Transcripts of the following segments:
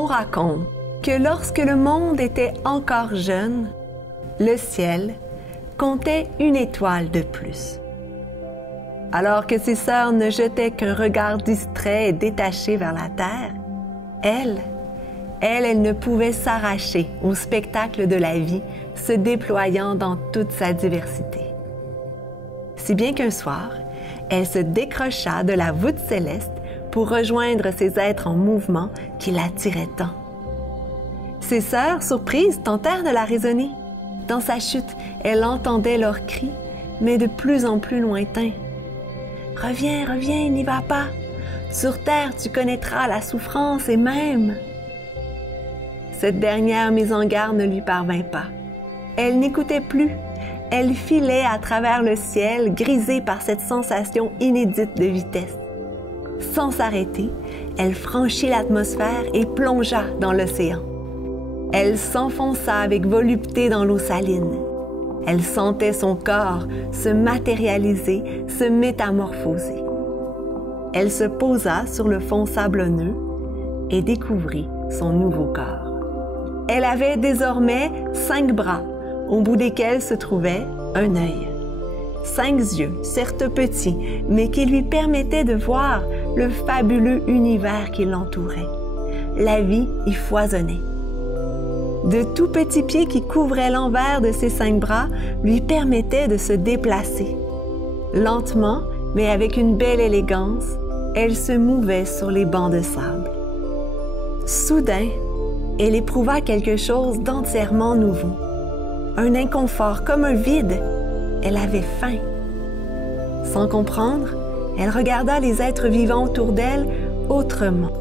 On raconte que lorsque le monde était encore jeune, le ciel comptait une étoile de plus. Alors que ses sœurs ne jetaient qu'un regard distrait et détaché vers la terre, elle ne pouvait s'arracher au spectacle de la vie se déployant dans toute sa diversité. Si bien qu'un soir, elle se décrocha de la voûte céleste pour rejoindre ces êtres en mouvement qui l'attiraient tant. Ses sœurs, surprises, tentèrent de la raisonner. Dans sa chute, elle entendait leurs cris, mais de plus en plus lointains. « Reviens, reviens, n'y va pas. Sur terre, tu connaîtras la souffrance et même... » Cette dernière mise en garde ne lui parvint pas. Elle n'écoutait plus. Elle filait à travers le ciel, grisée par cette sensation inédite de vitesse. Sans s'arrêter, elle franchit l'atmosphère et plongea dans l'océan. Elle s'enfonça avec volupté dans l'eau saline. Elle sentait son corps se matérialiser, se métamorphoser. Elle se posa sur le fond sablonneux et découvrit son nouveau corps. Elle avait désormais 5 bras, au bout desquels se trouvait un œil. 5 yeux, certes petits, mais qui lui permettaient de voir le fabuleux univers qui l'entourait. La vie y foisonnait. De tout petits pieds qui couvraient l'envers de ses 5 bras lui permettaient de se déplacer. Lentement, mais avec une belle élégance, elle se mouvait sur les bancs de sable. Soudain, elle éprouva quelque chose d'entièrement nouveau. Un inconfort, comme un vide. Elle avait faim. Sans comprendre, elle regarda les êtres vivants autour d'elle autrement.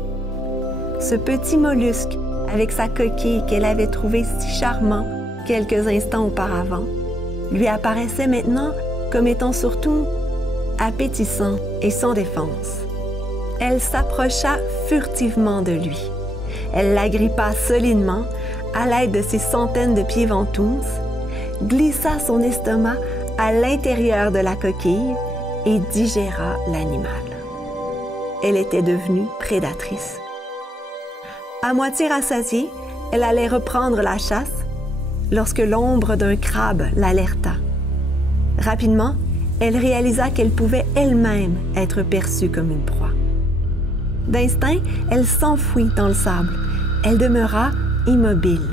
Ce petit mollusque, avec sa coquille qu'elle avait trouvé si charmant quelques instants auparavant, lui apparaissait maintenant comme étant surtout appétissant et sans défense. Elle s'approcha furtivement de lui. Elle l'agrippa solidement à l'aide de ses centaines de pieds ventouses, glissa son estomac à l'intérieur de la coquille et digéra l'animal. Elle était devenue prédatrice. À moitié rassasiée, elle allait reprendre la chasse lorsque l'ombre d'un crabe l'alerta. Rapidement, elle réalisa qu'elle pouvait elle-même être perçue comme une proie. D'instinct, elle s'enfuit dans le sable. Elle demeura immobile.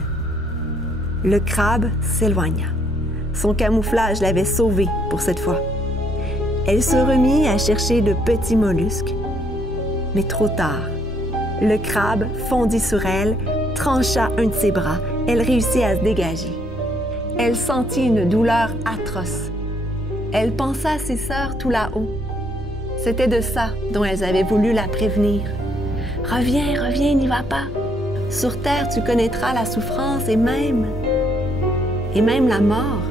Le crabe s'éloigna. Son camouflage l'avait sauvée pour cette fois. Elle se remit à chercher de petits mollusques. Mais trop tard. Le crabe fondit sur elle, trancha un de ses bras. Elle réussit à se dégager. Elle sentit une douleur atroce. Elle pensa à ses sœurs tout là-haut. C'était de ça dont elles avaient voulu la prévenir. « Reviens, reviens, n'y va pas. Sur terre, tu connaîtras la souffrance et même la mort. »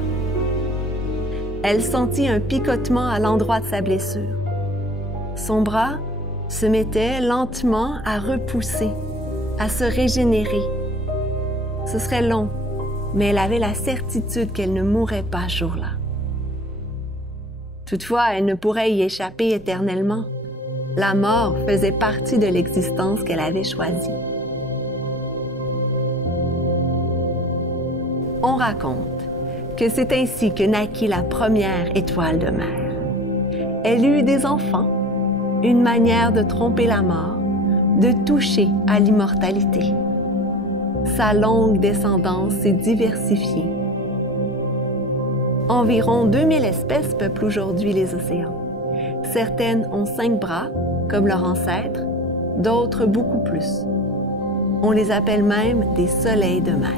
Elle sentit un picotement à l'endroit de sa blessure. Son bras se mettait lentement à repousser, à se régénérer. Ce serait long, mais elle avait la certitude qu'elle ne mourrait pas ce jour-là. Toutefois, elle ne pourrait y échapper éternellement. La mort faisait partie de l'existence qu'elle avait choisie. On raconte que c'est ainsi que naquit la première étoile de mer. Elle eut des enfants, une manière de tromper la mort, de toucher à l'immortalité. Sa longue descendance s'est diversifiée. Environ 2000 espèces peuplent aujourd'hui les océans. Certaines ont 5 bras, comme leurs ancêtres, d'autres beaucoup plus. On les appelle même des soleils de mer.